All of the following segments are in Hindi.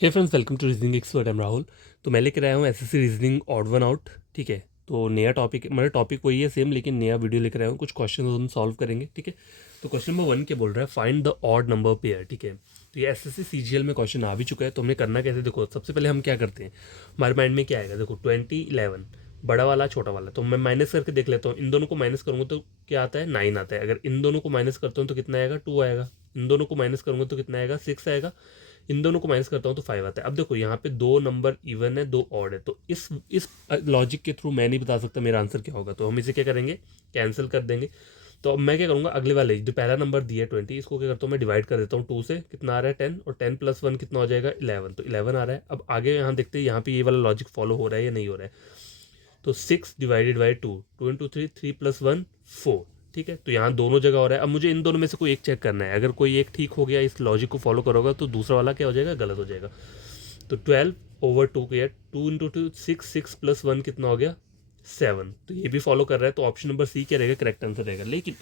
Hey friends, welcome to reasoning expert. Am Rahul. तो मैं लेकर आया हूँ SSC reasoning odd one out. ठीक है, तो नया टॉपिक, मेरा टॉपिक वही है सेम, लेकिन नया वीडियो लेकर आया हूँ। कुछ क्वेश्चन हम सॉल्व करेंगे। ठीक है, तो क्वेश्चन नंबर 1 क्या बोल रहा है, find the odd number pair. ठीक है, तो ये एसएससी सीजीएल में क्वेश्चन आ भी चुका है। तो हमने करना कैसे, देखो सबसे पहले हम क्या करते हैं, हमारे माइंड में क्या आएगा, देखो 2011 बड़ा वाला छोटा वाला, तो मैं माइनस करके देख लेता हूँ। इन दोनों को माइनस करूँगा तो क्या आता है, 9 आता है। अगर इन दोनों को माइनस करता हूँ तो कितना आएगा, 2 आएगा। इन दोनों को माइनस करूँगा तो कितना आएगा, 6 आएगा। इन दोनों को माइनस करता हूँ तो 5 आता है। अब देखो यहाँ पे दो नंबर इवन है, दो ऑड है, तो इस लॉजिक के थ्रू मैं नहीं बता सकता मेरा आंसर क्या होगा, तो हम इसे क्या करेंगे, कैंसिल कर देंगे। तो अब मैं क्या करूँगा, अगले वाले जो पहला नंबर दिया है 20, इसको क्या करता हूँ मैं, डिवाइड कर देता हूँ 2 से। कितना आ रहा है, 10, और 10 प्लस 1 कितना हो जाएगा, 11। तो 11 आ रहा है। अब आगे यहाँ देखते हैं यहाँ पे ये वाला लॉजिक फॉलो हो रहा है या नहीं हो रहा है। तो 6 डिवाइडेड बाई 2, 2 इंटू 3, 3 प्लस 1 4। ठीक है, तो यहाँ दोनों जगह हो रहा है। अब मुझे इन दोनों में से कोई एक चेक करना है। अगर कोई एक ठीक हो गया, इस लॉजिक को फॉलो करोगा, तो दूसरा वाला क्या हो जाएगा, गलत हो जाएगा। तो 12/2 किया, 2 इंटू 2 6, 6 प्लस 1 कितना हो गया, 7। तो ये भी फॉलो कर रहा है, तो ऑप्शन नंबर सी क्या रहेगा, करेक्ट आंसर रहेगा। लेकिन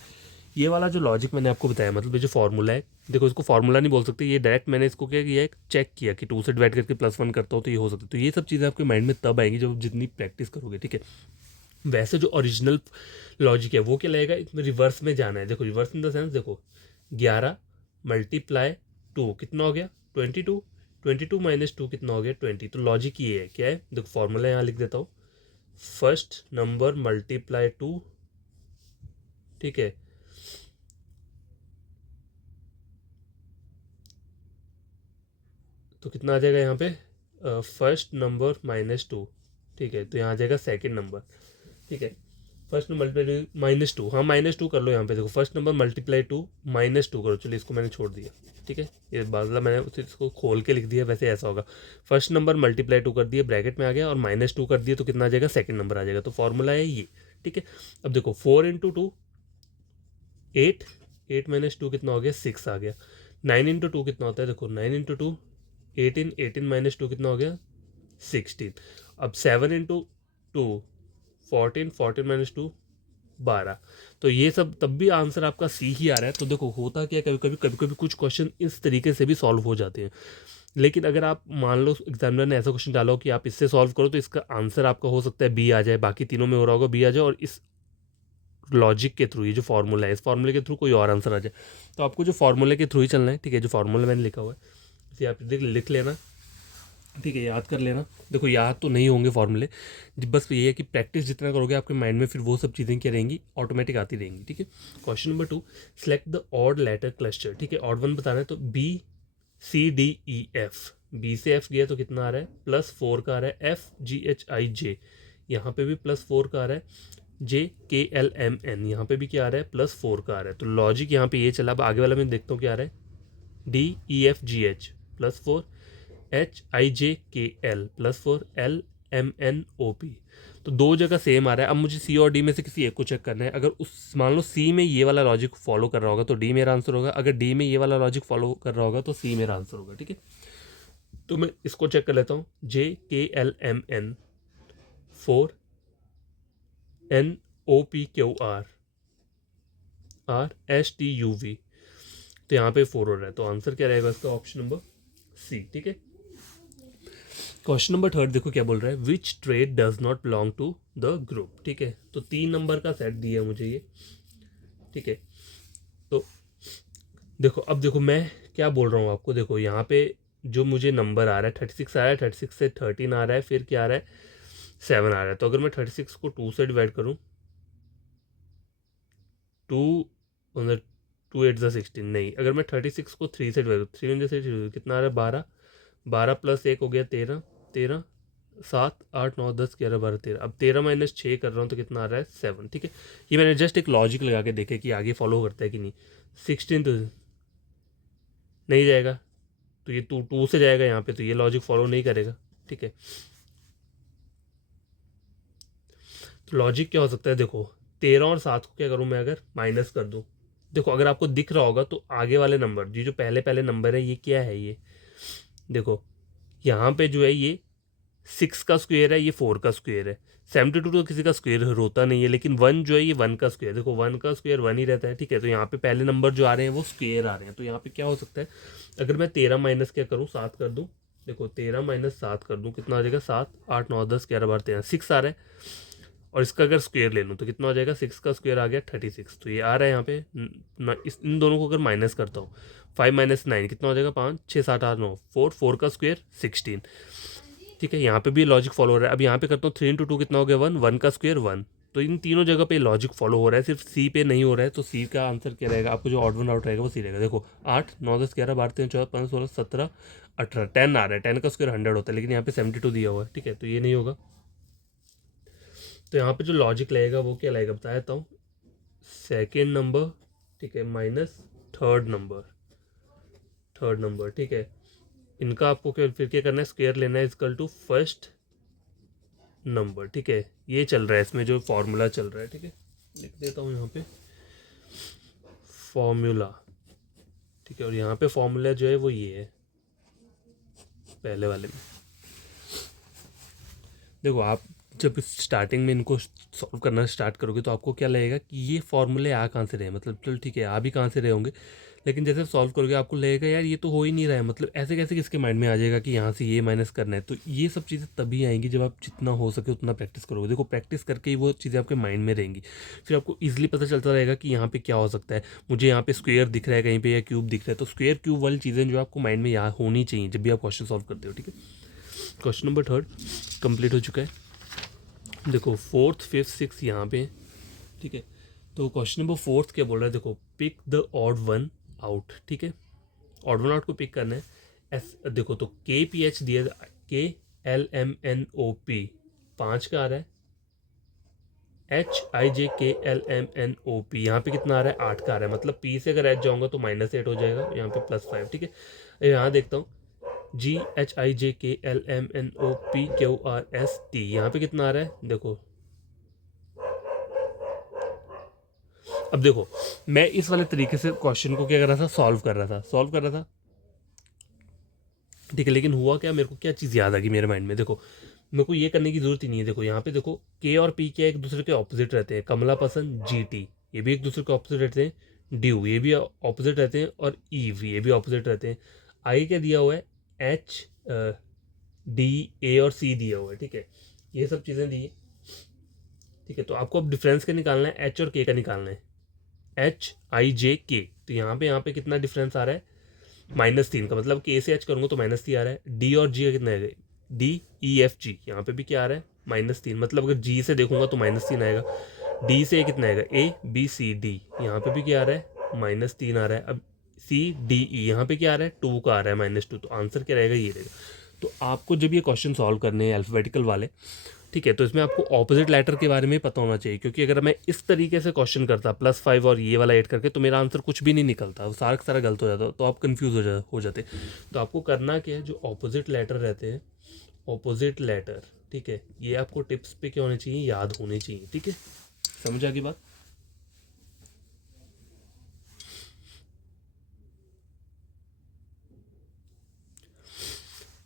ये वाला जो लॉजिक मैंने आपको बताया, मतलब ये जो फॉर्मूला है, देखो इसको फॉर्मूला नहीं बोल सकते, ये डायरेक्ट मैंने इसको क्या किया है, चेक किया कि 2 से डिवाइड करके प्लस 1 करता हूँ तो ये हो सकता है। तो ये सब चीज़ें आपके माइंड में तब आएंगी जब जितनी प्रैक्टिस करोगे। ठीक है, वैसे जो ओरिजिनल लॉजिक है वो क्या लगेगा, इसमें रिवर्स में जाना है। देखो रिवर्स इन द सेंस, देखो 11 मल्टीप्लाई 2 कितना हो गया, 22। 22 माइनस 2 कितना हो गया, 20। तो लॉजिक ये है, क्या है, देखो फॉर्मूला यहाँ लिख देता हूँ, फर्स्ट नंबर मल्टीप्लाई 2। ठीक है, तो कितना आ जाएगा यहाँ पे, फर्स्ट नंबर माइनस 2। ठीक है, तो यहाँ आ जाएगा सेकेंड नंबर। ठीक है, फर्स्ट नंबर मल्टीप्लाई -2, हाँ -2 कर लो यहाँ पे। देखो फर्स्ट नंबर मल्टीप्लाई 2 -2 करो, चलो इसको मैंने छोड़ दिया। ठीक है, ये बादला मैंने उसे इसको खोल के लिख दिया, वैसे ऐसा होगा। फर्स्ट नंबर मल्टीप्लाई 2 कर दिया, ब्रैकेट में आ गया, और -2 कर दिया तो कितना आ जाएगा, सेकंड नंबर आ जाएगा। तो फॉर्मूला है ये। ठीक है, अब देखो 4 इंटू 2 8, 8 माइनस 2 कितना हो गया, 6 आ गया। 9 इंटू 2 कितना होता है, देखो 9 इंटू 2 18, 18 माइनस 2 कितना हो गया, 16। अब 7 इंटू 2 14, 14 माइनस 2 12। तो ये सब तब भी आंसर आपका सी ही आ रहा है। तो देखो होता क्या है, कभी कभी कुछ क्वेश्चन इस तरीके से भी सॉल्व हो जाते हैं। लेकिन अगर आप मान लो एग्जामिनर ने ऐसा क्वेश्चन डाला हो कि आप इससे सॉल्व करो, तो इसका आंसर आपका हो सकता है बी आ जाए, बाकी तीनों में हो रहा होगा बी आ जाए, और इस लॉजिक के थ्रू, ये जो फॉर्मूला है, इस फॉर्मूले के थ्रू कोई और आंसर आ जाए। तो आपको जो फॉर्मूले के थ्रू ही चलना है। ठीक है, जो फॉर्मूला मैंने लिखा हुआ है इसे आप लिख लेना। ठीक है, याद कर लेना। देखो याद तो नहीं होंगे फॉर्मूले, बस ये है कि प्रैक्टिस जितना करोगे आपके माइंड में फिर वो सब चीज़ें क्या रहेंगी, ऑटोमेटिक आती रहेंगी। ठीक है, question number 2, select the odd letter cluster. ठीक है, ऑड वन बताना है, तो BCDEF, बी से एफ गया तो कितना आ रहा है, +4 का आ रहा है, FGHIJ यहाँ पे भी +4 का आ रहा है, JKLMN यहाँ पे भी क्या आ रहा है, +4 का आ रहा है। तो लॉजिक यहाँ पे ये चला। अब आगे वाला मैं देखता हूँ क्या आ रहा है, DEFGH +4, HIJKL +4, LMNOP। तो दो जगह सेम आ रहा है। अब मुझे सी और डी में से किसी एक को चेक करना है। अगर उस मान लो सी में ये वाला लॉजिक फॉलो कर रहा होगा तो डी मेरा आंसर होगा, अगर डी में ये वाला लॉजिक फॉलो कर रहा होगा तो सी मेरा आंसर होगा। ठीक है, तो मैं इसको चेक कर लेता हूँ, JKLMN 4, NOPQR RSTUV। तो यहाँ पे 4 हो रहा है, तो आंसर क्या रहेगा इसका, ऑप्शन नंबर सी। ठीक है, क्वेश्चन नंबर 3 देखो क्या बोल रहा है, which trade does not belong to the group. ठीक है, तो 3 नंबर का सेट दिया है मुझे ये। ठीक है, तो देखो अब देखो मैं क्या बोल रहा हूँ आपको, देखो यहाँ पे जो मुझे नंबर आ रहा है 36 आ रहा है, 36 से 13 आ रहा है, फिर क्या आ रहा है, 7 आ रहा है। तो अगर मैं 36 को 2 से डिवाइड करूँ, 2 मतलब 2 8 16, नहीं, अगर मैं 36 को 3 से डिवाइड करूँ, 3 वन से कितना आ रहा है, 12, 12 प्लस 1 हो गया 13, 13 7 8 9 10 11 12 13। अब 13 माइनस 6 कर रहा हूँ तो कितना आ रहा है, 7। ठीक है, ये मैंने जस्ट एक लॉजिक लगा के देखे कि आगे फॉलो करता है कि नहीं। 16 तो नहीं जाएगा, तो ये 2 से जाएगा यहाँ पे, तो ये लॉजिक फॉलो नहीं करेगा। ठीक है, तो लॉजिक क्या हो सकता है, देखो 13 और 7 को क्या करूँ मैं, अगर माइनस कर दूँ, देखो अगर आपको दिख रहा होगा तो आगे वाले नंबर, ये जो पहले पहले नंबर है, ये क्या है, ये देखो यहाँ पे जो है ये 6 का स्क्वायर है, ये 4 का स्क्वायर है। 72 तो किसी का स्क्वायर होता नहीं है, लेकिन 1 जो है ये 1 का स्क्वायर, देखो 1 का स्क्वायर 1 ही रहता है। ठीक है, तो यहाँ पे पहले नंबर जो आ रहे हैं वो स्क्वायर आ रहे हैं, तो यहाँ पे क्या हो सकता है, अगर मैं 13 माइनस क्या करूँ, 7 कर दूँ, देखो 13 माइनस 7 कर दूँ कितना हो जाएगा, 7 8 9 10 11 12 13 6 आ रहा है। और इसका अगर स्क्वायर ले लूँ तो कितना हो जाएगा, 6 का स्क्वायर आ गया 36। तो ये आ रहा है यहाँ पे इन दोनों को अगर माइनस करता हूँ, 5 माइनस 9 कितना हो जाएगा, 5 6 7 8 9 4 4 का स्क्वायर 16। ठीक है, यहाँ पे भी लॉजिक फॉलो हो रहा है। अब यहाँ पे करता हूँ 3 इंटू 2 कितना हो गया, 1 1 का स्क्वायर 1। तो इन तीनों जगह पे लॉजिक फॉलो हो रहा है, सिर्फ सी पे नहीं हो रहा है। तो सी का आंसर क्या रहेगा, आपको जो ऑड वन आउट रहेगा वो सी रहेगा। देखो 8 9 10 11 12 13 14 15 16 17 18 10 आ रहा है, 10 का स्क्वायर 100 होता है, लेकिन यहाँ पे 72 दिया हुआ है। ठीक है, तो ये नहीं होगा। तो यहाँ पे जो लॉजिक लगेगा वो क्या लगेगा बता देता हूँ, सेकेंड नंबर, ठीक है, माइनस थर्ड नंबर। ठीक है, इनका आपको फिर क्या करना है, स्क्वायर लेना है इक्वल टू फर्स्ट नंबर। ठीक है, ये चल रहा है इसमें जो फॉर्मूला चल रहा है। ठीक है, लिख देता हूँ यहाँ पे फॉर्मूला। ठीक है, और यहाँ पे फॉर्मूला जो है वो ये है पहले वाले में। देखो आप जब स्टार्टिंग में इनको सॉल्व करना स्टार्ट करोगे तो आपको क्या लगेगा कि ये फॉर्मूले आ कहाँ से रहे, मतलब चलो ठीक है आ भी कहाँ से रहे होंगे, लेकिन जैसे सॉल्व करोगे आपको लगेगा यार ये तो हो ही नहीं रहा है, मतलब ऐसे कैसे किसके माइंड में आ जाएगा कि यहाँ से ये माइनस करना है। तो ये सब चीज़ें तभी आएंगी जब आप जितना हो सके उतना प्रैक्टिस करोगे। देखो प्रैक्टिस करके ही वो चीज़ें आपके माइंड में रहेंगी, फिर आपको ईजिली पता चलता रहेगा कि यहाँ पे क्या हो सकता है। मुझे यहाँ पे स्क्वायर दिख रहा है कहीं पे या क्यूब दिख रहा है, तो स्क्वायर क्यूब वाली चीज़ें जो आपको माइंड में यहाँ होनी चाहिए जब भी आप क्वेश्चन सॉल्व करते हो। ठीक है, क्वेश्चन नंबर 3 कंप्लीट हो चुका है। देखो 4th 5th 6th यहाँ पे। ठीक है, तो क्वेश्चन नंबर 4 क्या बोल रहा है, देखो pick the odd one out. ठीक है, ऑड वन आउट को पिक करना है। देखो तो के पी एच दिया, K L M N O P 5 का आ रहा है, H I J K L M N O P यहाँ पे कितना आ रहा है, 8 का आ रहा है। मतलब पी से अगर एच जाऊँगा तो -8 हो जाएगा, यहाँ पे +5। ठीक है, यहाँ देखता हूँ जी H I J K L M N O P Q R S T, यहाँ पे कितना आ रहा है देखो। अब देखो मैं इस वाले तरीके से क्वेश्चन को क्या कर रहा था, सॉल्व कर रहा था। ठीक है, लेकिन हुआ क्या, मेरे को क्या चीज़ याद आ गई मेरे माइंड में। देखो मेरे को ये करने की जरूरत ही नहीं है। देखो यहाँ पे देखो के और पी क्या एक दूसरे के ऑपोजिट रहते हैं, कमला पसंद जी टी ये भी एक दूसरे के ऑपोजिट रहते हैं, ड्यू ये भी ऑपोजिट रहते हैं, और ईव ये भी ऑपोजिट रहते हैं। आई क्या दिया हुआ है, एच डी ए और सी दिया हुआ है। ठीक है, ये सब चीज़ें दी है। ठीक है, तो आपको अब डिफरेंस क्या निकालना है, एच और के का निकालना है, एच आई जे के। तो यहाँ पे कितना डिफरेंस आ रहा है, -3 का, मतलब के से एच करूँगा तो -3 आ रहा है। डी और जी का कितना है, डी ई एफ जी यहाँ पे भी क्या आ रहा है, -3। मतलब अगर जी से देखूंगा तो -3 आएगा। डी से कितना आएगा, ए बी सी डी यहाँ पे भी क्या आ रहा है, -3 आ रहा है। अब सी डी ई यहाँ पे क्या आ रहा है, 2 का आ रहा है, -2। तो आंसर क्या रहेगा, ये रहेगा। तो आपको जब ये क्वेश्चन सॉल्व करने हैं अल्फ़ाबेटिकल वाले, ठीक है, तो इसमें आपको ऑपोजिट लेटर के बारे में पता होना चाहिए, क्योंकि अगर मैं इस तरीके से क्वेश्चन करता +5 और ये वाला ऐड करके, तो मेरा आंसर कुछ भी नहीं निकलता, वो सारा का सारा गलत हो जाता, तो आप कंफ्यूज हो जाते। तो आपको करना क्या है, जो ऑपोजिट लेटर रहते हैं, ऑपोजिट लेटर, ठीक है, ये आपको टिप्स पे क्या होने चाहिए, याद होने चाहिए। ठीक है, समझ आ गई बात।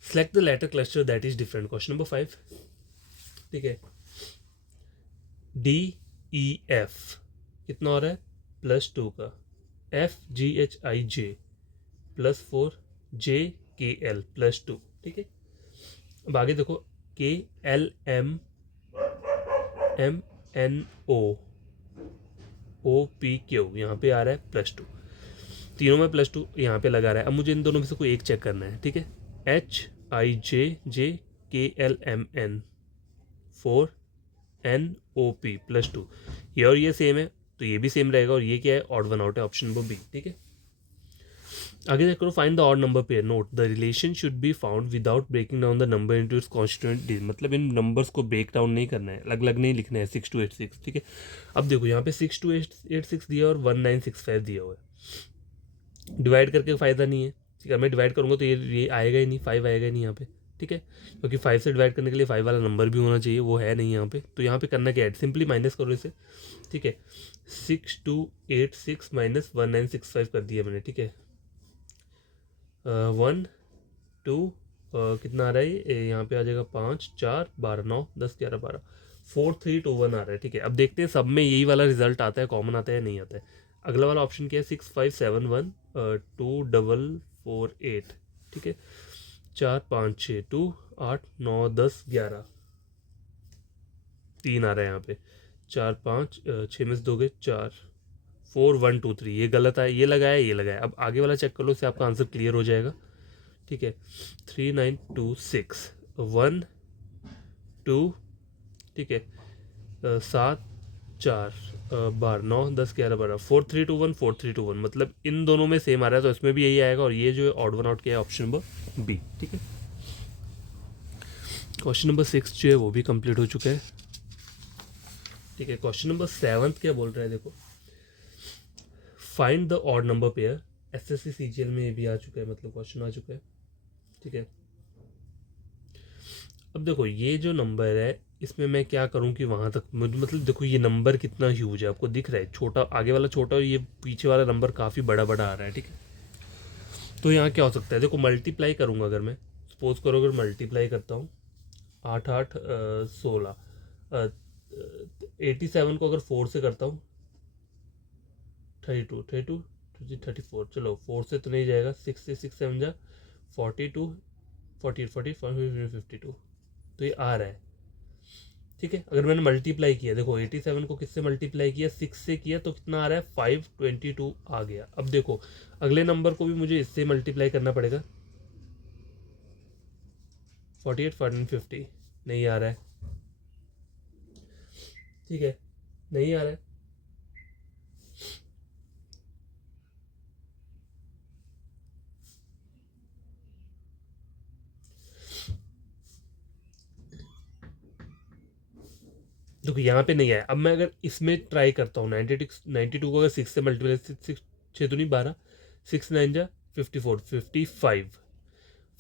Select the letter cluster that is different, question number 5। ठीक है, डी ई एफ कितना हो रहा है, +2 का, F G H I J +4, J K L +2। ठीक है, अब आगे देखो K L M M N O P Q यहाँ पे आ रहा है +2, तीनों में +2 यहाँ पे लगा रहा है। अब मुझे इन दोनों में से कोई एक चेक करना है। ठीक है, H I J J K L M N 4 N O P +2, ये और ये सेम है तो ये भी सेम रहेगा, और ये क्या है, ऑड वन आउट है, ऑप्शन नंबर बी। ठीक है, आगे चेक करो, find the odd number pair. Note the relation should be found without breaking down the number into its constituent digit, मतलब इन नंबर्स को ब्रेक डाउन नहीं करना है, अलग अलग नहीं लिखना है, 6 to 8 6। ठीक है, अब देखो यहाँ पे 6 to 8 6 दिया और 1965 दिया हुआ है, डिवाइड करके फ़ायदा नहीं है। ठीक है, मैं डिवाइड करूँगा तो ये आएगा ही नहीं, 5 आएगा ही नहीं यहाँ पे। ठीक है, क्योंकि 5 से डिवाइड करने के लिए 5 वाला नंबर भी होना चाहिए, वो है नहीं यहाँ पे। तो यहाँ पे करना क्या है, सिंपली माइनस करो इसे। ठीक है, 6 2 8 6 -1965 कर दिया मैंने। ठीक है, 1 2 कितना आ रहा है, यहाँ पे आ जाएगा 5 4 12 9 10 11 12 4 3 2 1 आ रहा है। ठीक है, अब देखते हैं सब में यही वाला रिजल्ट आता है, कॉमन आता है या नहीं आता है। अगला वाला ऑप्शन क्या है, 6 5 7 1 2 4 4 8। ठीक है, 4 5 6 2 8 9 10 11 3 आ रहा है यहाँ पे। 4 5 6 में से 2 गए 4 4 1 2 3 ये गलत है, ये लगाया ये लगाया। अब आगे वाला चेक कर लो, इससे आपका आंसर क्लियर हो जाएगा। ठीक है 3 9 2 6 1 2 ठीक है 7 4 12 9 10 11 12 4 3 2 1 4 3 2 1 मतलब इन दोनों में सेम आ रहा है, तो इसमें भी यही आएगा। और ये जो है ऑड वन आउट किया है ऑप्शन नंबर बी। ठीक है क्वेश्चन नंबर 6 जो है वो भी कंप्लीट हो चुका है। ठीक है क्वेश्चन नंबर 7 क्या बोल रहा है देखो, find the odd number pair. SSC CGL में ये भी आ चुका है, मतलब क्वेश्चन आ चुका है। ठीक है अब देखो ये जो नंबर है इसमें मैं क्या करूं कि वहां तक मतलब देखो ये नंबर कितना ह्यूज है, आपको दिख रहा है, छोटा आगे वाला छोटा और ये पीछे वाला नंबर काफ़ी बड़ा बड़ा आ रहा है। ठीक है तो यहाँ क्या हो सकता है, देखो मल्टीप्लाई करूंगा अगर मैं, सपोज करो अगर मल्टीप्लाई करता हूँ 8 8 16 87 को अगर 4 से करता हूँ 32 32 34, चलो 4 से तो नहीं जाएगा, 6 से 6 7 जा 42 48 40 52, तो ये आ रहा है। ठीक है अगर मैंने मल्टीप्लाई किया, देखो 87 को किससे मल्टीप्लाई किया, 6 से किया, तो कितना आ रहा है 522 आ गया। अब देखो अगले नंबर को भी मुझे इससे मल्टीप्लाई करना पड़ेगा, 48 450 नहीं आ रहा है। ठीक है नहीं आ रहा है। देखो यहाँ पे नहीं आया। अब मैं अगर इसमें ट्राई करता हूँ 92 को अगर 6 से मल्टीप्लाई, 6 6 तो नहीं 12, 6 9 जा 54 55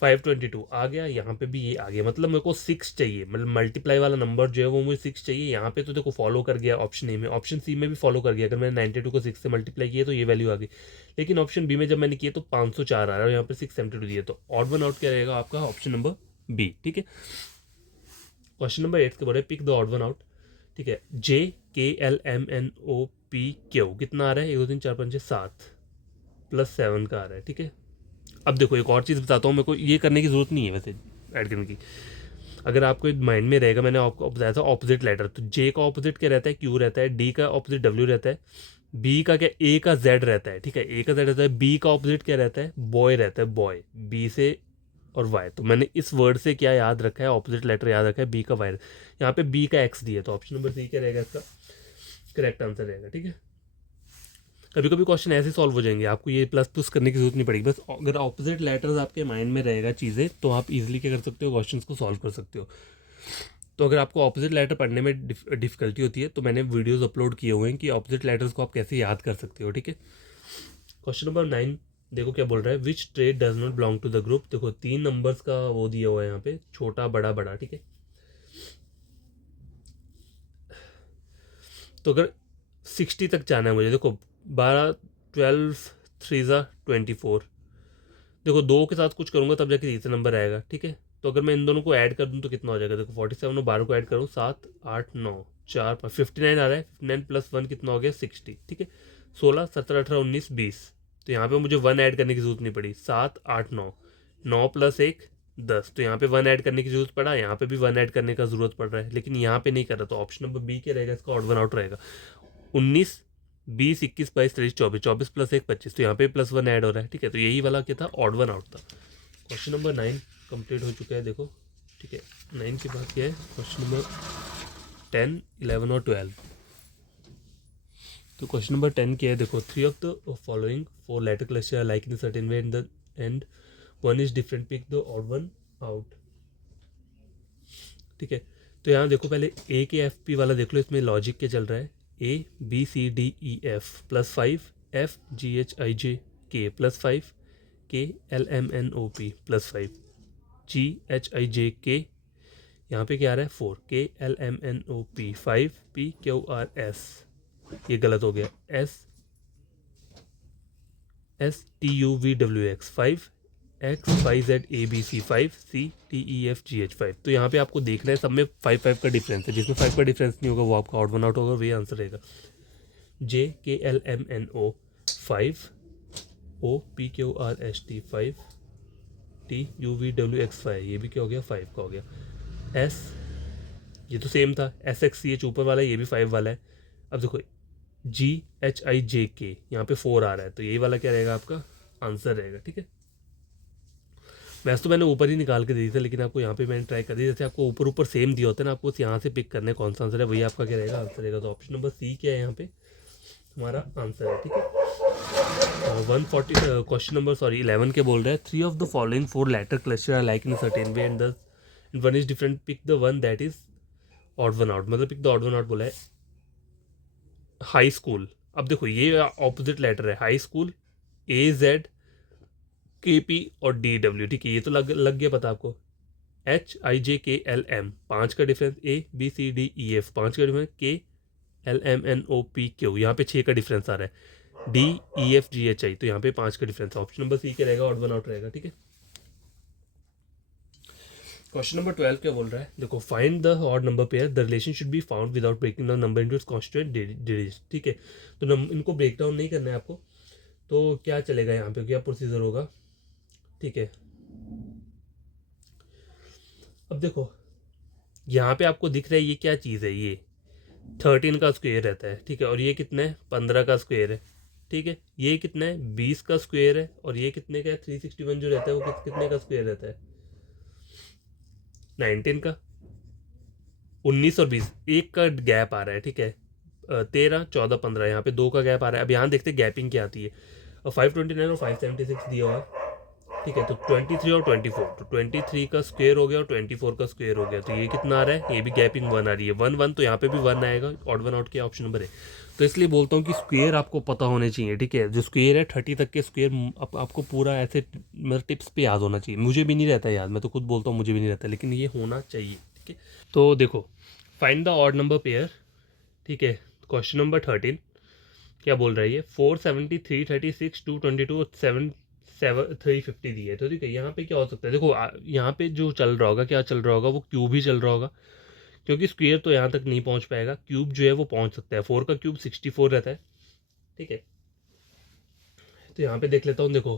522 आ गया। यहाँ पे भी ये आ गया, मतलब मेरे को 6 चाहिए, मतलब मल्टीप्लाई वाला नंबर जो है वो मुझे 6 चाहिए। यहाँ पे तो देखो फॉलो कर गया ऑप्शन ए में, ऑप्शन सी में भी फॉलो कर गया। अगर मैंने 92 को 6 से मल्टीप्लाई किया तो ये वैल्यू आ गई, लेकिन ऑप्शन बी में जब मैंने किया तो 504 आ रहा है और यहाँ पे 672 दिया, तो ऑड वन आउट क्या रहेगा आपका, ऑप्शन नंबर बी। ठीक है क्वेश्चन नंबर 8 के बोले pick the odd one out. ठीक है JKLMNOPQ कितना आ रहा है, 1 2 3 4 5 6 7 +7 का आ रहा है। ठीक है अब देखो एक और चीज़ बताता हूँ, मेरे को ये करने की ज़रूरत नहीं है वैसे ऐड करने की, अगर आपको माइंड में रहेगा, मैंने आपको बताया था ऑपोजिट लेटर, तो जे का ऑपोजिट क्या रहता है, क्यू रहता है, डी का ऑपोजिट डब्ल्यू रहता है, बी का क्या, ए का जेड रहता है। ठीक है ए का जेड रहता है, बी का ऑपोजिट क्या रहता है, बॉय रहता है, बॉय बी से और वाई, तो मैंने इस वर्ड से क्या याद रखा है, ऑपोजिट लेटर याद रखा है, बी का वाई, यहाँ पे बी का एक्स दिया, तो ऑप्शन नंबर सी क्या रहेगा इसका करेक्ट आंसर रहेगा। ठीक है कभी कभी क्वेश्चन ऐसे सॉल्व हो जाएंगे, आपको ये प्लस प्लस करने की जरूरत नहीं पड़ेगी, बस अगर ऑपोजिट लेटर्स आपके माइंड में रहेगा चीज़ें तो आप इजीली क्या कर सकते हो, क्वेश्चंस को सॉल्व कर सकते हो। तो अगर आपको ऑपोजिट लेटर पढ़ने में डिफिकल्टी होती है तो मैंने वीडियोस अपलोड किए हुए हैं कि ऑपोजिट लेटर्स को आप कैसे याद कर सकते हो। ठीक है क्वेश्चन नंबर 9 देखो क्या बोल रहा है, which trade does not belong to the group. देखो 3 नंबर्स का वो दिया हुआ है यहाँ पे, छोटा बड़ा बड़ा। ठीक है तो अगर 60 तक जाना है मुझे, देखो 12 12 3 24, देखो 2 के साथ कुछ करूँगा तब जाके तीसरा नंबर आएगा। ठीक है तो अगर मैं इन दोनों को ऐड कर दूँ तो कितना हो जाएगा, देखो 47 और 12 को ऐड करूँ 7 8 9 4 5 59 आ रहा है, 59 + 1 कितना हो गया 60। ठीक है 16 17 18 19 20, तो यहाँ पे मुझे 1 ऐड करने की जरूरत नहीं पड़ी, 7 8 9 9 + 1 10, तो यहाँ पे 1 ऐड करने की जरूरत पड़ा, यहाँ पे भी 1 ऐड करने का जरूरत पड़ रहा है, लेकिन यहाँ पे नहीं कर रहा, तो ऑप्शन नंबर बी क्या रहेगा इसका ऑड वन आउट रहेगा। 19 20 21 22 23 24, 24 + 1 25, तो यहाँ पे +1 ऐड हो रहा है। ठीक है तो यही वाला क्या था, ऑड वन आउट था। क्वेश्चन नंबर 9 कंप्लीट हो चुका है देखो। ठीक है 9 के बाद क्या है, क्वेश्चन नंबर 10 11 और 12। तो क्वेश्चन नंबर 10 क्या है देखो, 3 of the following 4 letter cluster are like in certain way in the end one is different, pick the odd one out. ठीक है तो यहाँ देखो पहले ए के एफ पी वाला देख लो, इसमें लॉजिक क्या चल रहा है, ABCDEF +5 FGHIJ K +5 KLMNOP +5 GHIJK, यहाँ पे क्या आ रहा है 4 KLMNOP 5 PQRS, ये गलत हो गया, STUVWX 5 XYZABC 5 CTEFGH 5, तो यहाँ पे आपको देखना है सब में 5 5 का डिफरेंस है, जिसमें 5 का डिफरेंस नहीं होगा वो आपका ऑड वन आउट होगा, वही आंसर रहेगा। JKLMNO 5 OPQRST 5 T U V W X Y, ये भी क्या हो गया 5 का हो गया। एस ये तो सेम था, एस एक्स ये ऊपर वाला है, ये भी 5 वाला है। अब देखो जी एच आई जे के यहाँ पे 4 आ रहा है, तो यही वाला क्या रहेगा आपका आंसर रहेगा, ठीक है। वैसे तो मैंने ऊपर ही निकाल के दे दी था, लेकिन आपको यहाँ पे मैंने ट्राई कर दी, जैसे आपको ऊपर ऊपर सेम दिया होता है ना, आपको यहाँ से पिक करने कौन सा आंसर है, वही आपका क्या रहेगा आंसर रहेगा। तो ऑप्शन नंबर सी क्या है यहाँ पे हमारा आंसर है, ठीक है। 140 क्वेश्चन नंबर 11 के बोल रहा है 3 of the following 4 letter cluster are like in certain way and one is different, pick the one that is odd one out. मतलब pick the odd one out बोला है। हाई स्कूल, अब देखो ये ऑपोजिट लेटर है, high school A Z K P और डी डब्ल्यू, ठीक है, ये तो लग गया पता आपको। H I J K L M 5 का difference, A B C D E F 5 का difference, K L M N O P Q यहाँ पे 6 का डिफरेंस आ रहा है, D E F G H I तो यहाँ पे 5 का डिफरेंस है। ऑप्शन नंबर सी क्या रहेगा, ऑड वन आउट रहेगा, ठीक है। क्वेश्चन नंबर 12 क्या बोल रहा है, देखो find the odd number pair, the relation should be found without breaking the number into its constituent digits, ठीक है। तो इनको ब्रेक डाउन नहीं करना है आपको, तो क्या चलेगा यहाँ पे, क्या प्रोसीजर होगा, ठीक है। अब देखो यहाँ पे आपको दिख रहा है ये क्या चीज़ है, ये 13 का स्क्वायर रहता है, ठीक है, और ये कितना है 15 का स्क्वायर है, ठीक है। ये कितना है 20 का स्क्वायर है, और ये कितने का है 361 जो रहता है वो कितने का स्क्वायर रहता है 19 का। 19 और 20 एक का गैप आ रहा है, ठीक है। 13 14 15 यहाँ पे 2 का गैप आ रहा है। अब यहाँ देखते गैपिंग क्या आती है, और 529 और 576 दिया हुआ है, ठीक है। तो 23 और 24, तो 23 का स्क्वायर हो गया और 24 का स्क्वायर हो गया, तो ये कितना आ रहा है, ये भी गैपिंग 1 आ रही है, 1 1, तो यहाँ पे भी 1 आएगा, ऑड वन आउट के ऑप्शन नंबर है। तो इसलिए बोलता हूँ कि स्क्वायर आपको पता होने चाहिए, ठीक है। जो स्क्वायर है 30 तक के स्क्वायर आपको पूरा ऐसे मतलब टिप्स पे याद होना चाहिए। मुझे भी नहीं रहता याद, मैं तो खुद बोलता हूँ मुझे भी नहीं रहता, लेकिन ये होना चाहिए, ठीक है। तो देखो find the odd number pair, ठीक है। क्वेश्चन नंबर 13 क्या बोल रहा है, ये 470 336 222 350 दी है, तो ठीक है। यहाँ पे क्या हो सकता है, देखो यहाँ पे जो चल रहा होगा, क्या चल रहा होगा, वो क्यूब ही चल रहा होगा, क्योंकि स्क्वायर तो यहाँ तक नहीं पहुँच पाएगा, क्यूब जो है वो पहुँच सकता है। 4 का क्यूब 64 रहता है, ठीक है। तो यहाँ पे देख लेता हूँ, देखो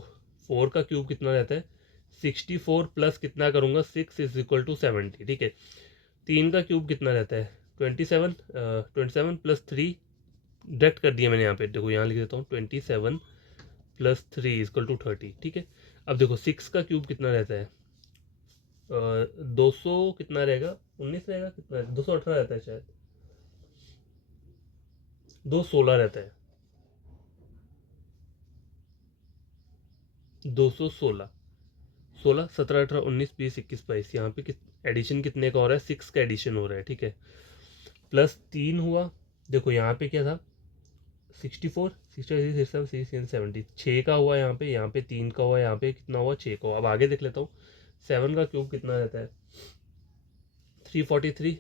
4 का क्यूब कितना रहता है 64 प्लस कितना करूँगा 6 इज इक्वल टू 70, ठीक है। 3 का क्यूब कितना रहता है 27, 27 प्लस 3 डायरेक्ट कर दिया मैंने यहाँ पे, देखो यहाँ लिख देता हूँ 27 प्लस 3 इजकल टू 30, ठीक है। अब देखो 6 का क्यूब कितना रहता है 200 कितना रहेगा 19 रहेगा, कितना 218 रहता है शायद, 216 रहता है, 216, 16 17 18 19 20 21 22, यहाँ पे एडिशन कितने का हो रहा है 6 का एडिशन हो रहा है, ठीक है। प्लस 3 हुआ, देखो यहाँ पे क्या था 64 67 70, 6 का हुआ यहाँ पे 3 का हुआ, यहाँ पे कितना हुआ 6 का हुआ। अब आगे देख लेता हूँ 7 का क्यूब कितना रहता है 343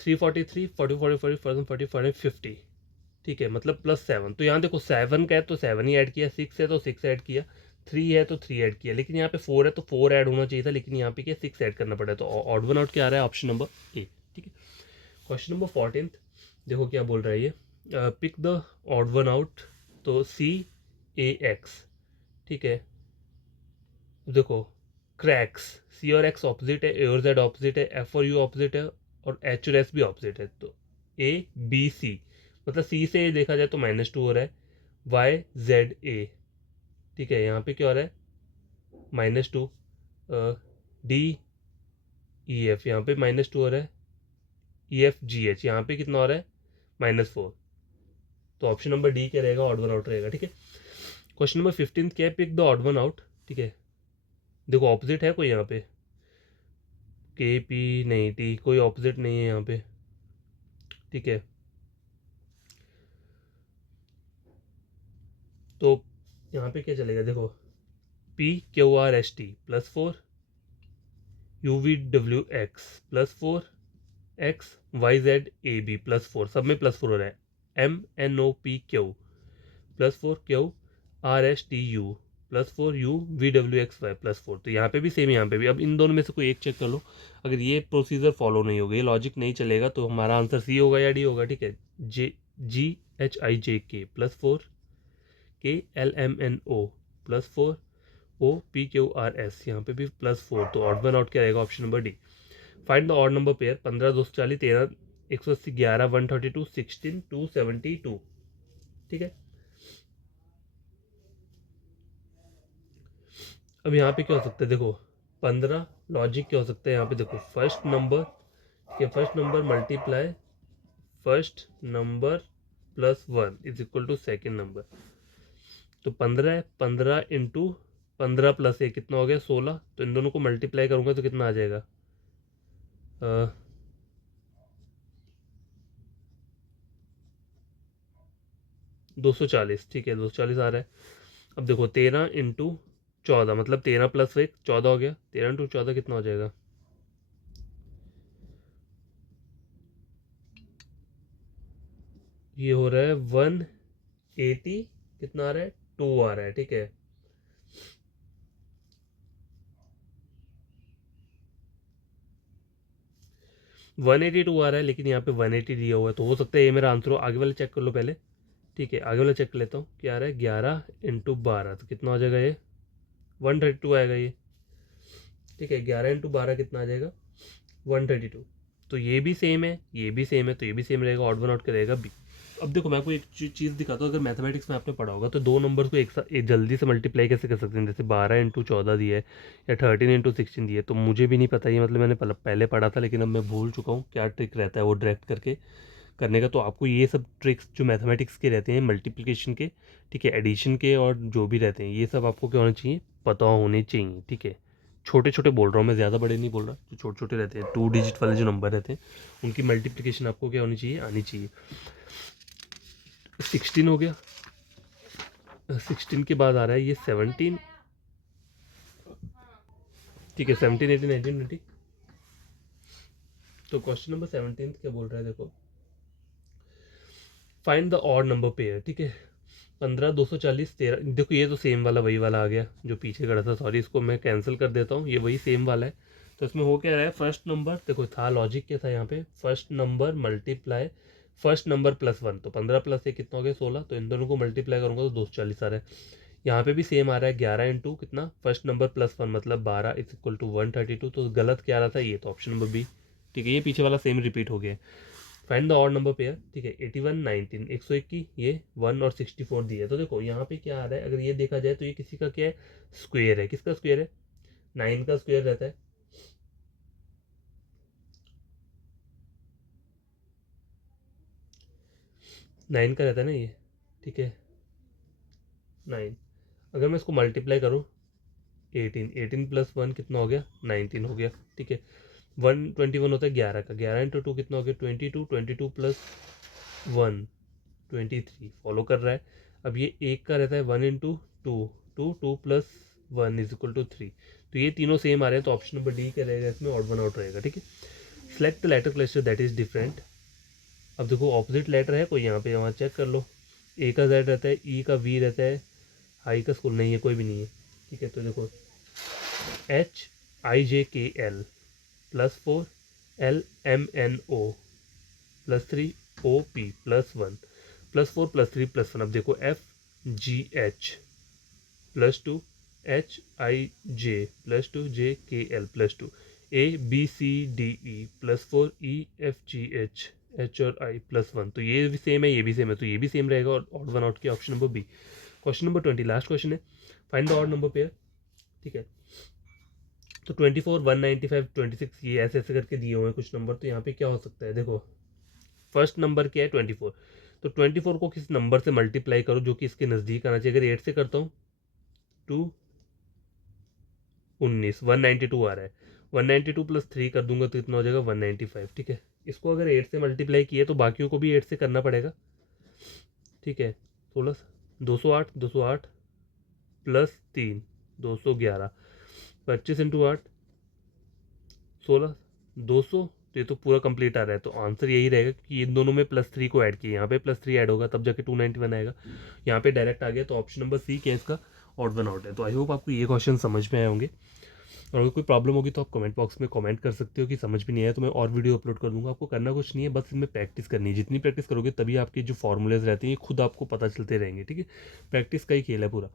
343 40 40 40 40 40 50, ठीक है, मतलब प्लस 7। तो यहाँ देखो 7 का है तो 7 ही ऐड किया, 6 है तो 6 ऐड किया, 3 है तो 3 ऐड किया, लेकिन यहाँ पे 4 है तो 4 ऐड होना चाहिए था, लेकिन यहाँ पे क्या 6 ऐड करना पड़ा है, तो ऑड वन आउट क्या आ रहा है ऑप्शन नंबर ए, ठीक है। क्वेश्चन नंबर 14 देखो क्या बोल रहा है ये, pick the odd one out, तो सी ए एक्स, ठीक है। देखो क्रैक्स, सी और एक्स ऑपोजिट है, ए और जेड ऑपोजिट है, एफ और यू ऑपोजिट है, और एच और एस भी ऑपोजिट है, तो ए बी सी, मतलब सी से ए देखा जाए तो -2 हो रहा है, वाई जेड ए, ठीक है, यहाँ पे क्या हो रहा है -2, डी ई एफ यहाँ पे -2 हो रहा है, ई एफ जी एच यहाँ पे कितना हो रहा है -4, तो ऑप्शन नंबर डी क्या रहेगा, ऑड वन आउट रहेगा, ठीक है। क्वेश्चन नंबर 15 क्या है, pick the odd one out, ठीक है। देखो ऑपोजिट है कोई यहाँ पे, के पी नहीं टी, कोई ऑपोजिट नहीं है यहाँ पे, ठीक है। तो यहाँ पे क्या चलेगा, देखो P Q R S T +4, U V W X +4, X Y Z A B +4, सब में +4 हो रहा है, M N O P Q +4, Q R S T U +4, U V W X Y +4, तो यहाँ पे भी सेम, यहाँ पे भी। अब इन दोनों में से कोई एक चेक कर लो, अगर ये प्रोसीजर फॉलो नहीं होगा, ये लॉजिक नहीं चलेगा, तो हमारा आंसर सी होगा या डी होगा, ठीक है। जी H I J K +4, K L M N O +4, OPQRS, यहाँ पे भी +4, तो ऑड वन आउट क्या रहेगा? Option number D. Find the odd number pair 15 240 13 180 11 132 16 272। ठीक है, अब यहाँ पे क्या हो सकता है? देखो 15 लॉजिक क्या हो सकता है यहाँ पे? देखो फर्स्ट नंबर, ठीक है, first number multiply first number plus 1 is equal to second number. तो 15 है, 15 इंटू 15 प्लस 1 कितना हो गया? 16। तो इन दोनों को मल्टीप्लाई करूंगा तो कितना आ जाएगा? 240। ठीक है, 240 आ रहा है। अब देखो 13 इंटू 14, मतलब 13 प्लस 1 14 हो गया। 13 इंटू 14 कितना हो जाएगा? ये हो रहा है 180, कितना आ रहा है? 2 आ रहा है। ठीक है, 182 आ रहा है, लेकिन यहाँ पे 180 दिया हुआ है, तो हो सकता है ये मेरा आंसर हो। आगे वाला चेक कर लो पहले। ठीक है, आगे वाला चेक कर लेता हूँ क्या आ रहा है। 11 इंटू 12, तो कितना हो जाएगा? ये 132 आएगा ये। ठीक है, 11 इंटू 12 कितना आ जाएगा? 132। तो ये भी सेम है, ये भी सेम है, तो ये भी सेम रहेगा। ऑड वन आउट का रहेगा बी। अब देखो मैं आपको एक चीज़ दिखाता हूँ। अगर मैथमेटिक्स में आपने पढ़ा होगा तो दो नंबर्स को एक साथ जल्दी से मल्टीप्लाई कैसे कर सकते हैं? जैसे 12 इंटू 14 दिया है या 13 इंटू 16 दिया है, तो मुझे भी नहीं पता ये, मतलब मैंने पहले पढ़ा था लेकिन अब मैं भूल चुका हूँ क्या ट्रिक रहता है वो डायरेक्ट करके करने का। तो आपको ये सब ट्रिक्स जो मैथमेटिक्स के रहते हैं, मल्टीप्लिकेशन के, ठीक है, एडिशन के, और जो भी रहते हैं, ये सब आपको क्या होना चाहिए? पता होने चाहिए। ठीक है, छोटे छोटे बोल रहा हूँ मैं, ज़्यादा बड़े नहीं बोल रहा। जो छोटे छोटे रहते हैं 2 डिजिट वाले जो नंबर रहते हैं, उनकी मल्टीप्लिकेशन आपको क्या होनी चाहिए? आनी चाहिए। 16 हो गया। 16 के बाद आ रहा है ये 17। ठीक है, 17 18 19 20। तो क्वेश्चन नंबर 17 क्या बोल रहा है? देखो find the odd number pair. ठीक है, 15 240 13। देखो ये तो सेम वाला वही वाला आ गया जो पीछे खड़ा था। सॉरी, इसको मैं कैंसिल कर देता हूँ, ये वही सेम वाला है। तो इसमें हो क्या रहा है? फर्स्ट नंबर, देखो था लॉजिक क्या था यहाँ पे? First number multiply first number plus 1। तो 15 प्लस 1 कितना हो गया? 16। तो इन दोनों को मल्टीप्लाई करूंगा तो 240 आ रहा है। यहाँ पे भी सेम आ रहा है, 11 इंटू कितना? फर्स्ट नंबर प्लस 1, मतलब 12 इज इक्वल टू 132। तो गलत क्या आ रहा था? ये, तो ऑप्शन नंबर बी। ठीक है, ये पीछे वाला सेम रिपीट हो गया। Find the odd number pair. ठीक है, 81 19 101 की ये 1 और 64 दिया है। तो देखो यहाँ पे क्या आ रहा है? अगर ये देखा जाए तो ये किसी का क्या है? स्क्वेयर है। किसका स्क्वेयर है? 9 का स्क्वेयर रहता है। नाइन का रहता है ना ये। ठीक है, 9। अगर मैं इसको मल्टीप्लाई करूँ, 18 18 प्लस 1 कितना हो गया? 19 हो गया। ठीक है, 121 होता है 11 का। 11 इंटू 2 कितना हो गया? 22। 22 प्लस 1 23। फॉलो कर रहा है। अब ये एक का रहता है 1 into 2 2 2 plus 1 is equal to 3। तो ये तीनों सेम आ रहे हैं, तो ऑप्शन नंबर डी क्या रहेगा? इसमें ऑड वन आउट रहेगा। ठीक है, select the letter cluster that is different. अब देखो ऑपोजिट लेटर है कोई यहाँ पे, वहाँ चेक कर लो। ए का जेड रहता है, ई का वी रहता है, आई का स्कूल नहीं है, कोई भी नहीं है। ठीक है, तो देखो HIJKL +4 LMNO +3 OP +1 +4 +3 +1। अब देखो FGH +2 HIJ +2 JKL +2 ABCDE +4 EFGH H और I +1। तो ये भी सेम है, ये भी सेम है, तो ये भी सेम रहेगा। और ऑड वन आउट के option number B. Question number 20 last question है। Find the odd number pair. ठीक है, तो 24 195 26 ये ऐसे ऐसे करके दिए हुए हैं कुछ नंबर। तो यहाँ पे क्या हो सकता है? देखो फर्स्ट नंबर क्या है? 24। तो 24 को किस नंबर से मल्टीप्लाई करो जो कि इसके नज़दीक आना चाहिए? अगर 8 से करता हूँ, 2 19 192 आ रहा है। 192 प्लस 3 कर दूंगा तो कितना हो जाएगा? 195। ठीक है, इसको अगर 8 से मल्टीप्लाई किए तो बाकियों को भी 8 से करना पड़ेगा। ठीक है, 16 208 208 प्लस 3 211 25 इंटू 8 16 200। तो ये तो पूरा कंप्लीट आ रहा है, तो आंसर यही रहेगा कि इन दोनों में +3 को ऐड किया। यहाँ पे +3 ऐड होगा तब जाके 291 आएगा। यहाँ पे डायरेक्ट आ गया, तो ऑप्शन नंबर सी क्या है इसका? ऑड वन आउट है। तो आई होप आपको ये क्वेश्चन समझ में आए होंगे। और अगर कोई प्रॉब्लम होगी तो आप कमेंट बॉक्स में कमेंट कर सकते हो कि समझ में नहीं आया तो मैं और वीडियो अपलोड कर दूंगा। आपको करना कुछ नहीं है, बस इनमें प्रैक्टिस करनी है। जितनी प्रैक्टिस करोगे तभी आपके जो फॉर्मूलेज रहते हैं ये खुद आपको पता चलते रहेंगे, ठीक है। प्रैक्टिस का ही खेल है पूरा।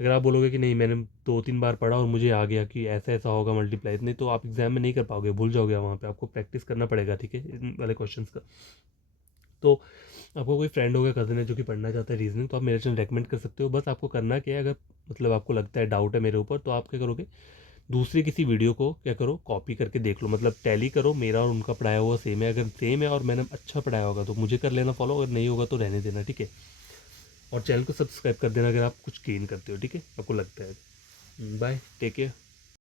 अगर आप बोलोगे कि नहीं मैंने 2-3 बार पढ़ा और मुझे आ गया कि ऐसा ऐसा होगा मल्टीप्लाई, नहीं तो आप एग्जाम में नहीं कर पाओगे, भूल जाओगे वहाँ पे। आपको प्रैक्टिस करना पड़ेगा, ठीक है, इन वाले क्वेश्चन का। तो आपको कोई फ्रेंड होगा, कज़न है जो कि पढ़ना चाहता है रीजनिंग, तो आप मेरे चैनल रेकमेंड कर सकते हो। बस आपको करना क्या है, अगर मतलब आपको लगता है डाउट है मेरे ऊपर, तो आप क्या करोगे, दूसरी किसी वीडियो को क्या करो, कॉपी करके देख लो। मतलब टैली करो, मेरा और उनका पढ़ाया हुआ सेम है। अगर सेम है और मैंने अच्छा पढ़ाया होगा तो मुझे कर लेना फॉलो, अगर नहीं होगा तो रहने देना, ठीक है। और चैनल को सब्सक्राइब कर देना अगर आप कुछ गेन करते हो, ठीक है, आपको लगता है। Bye, take care.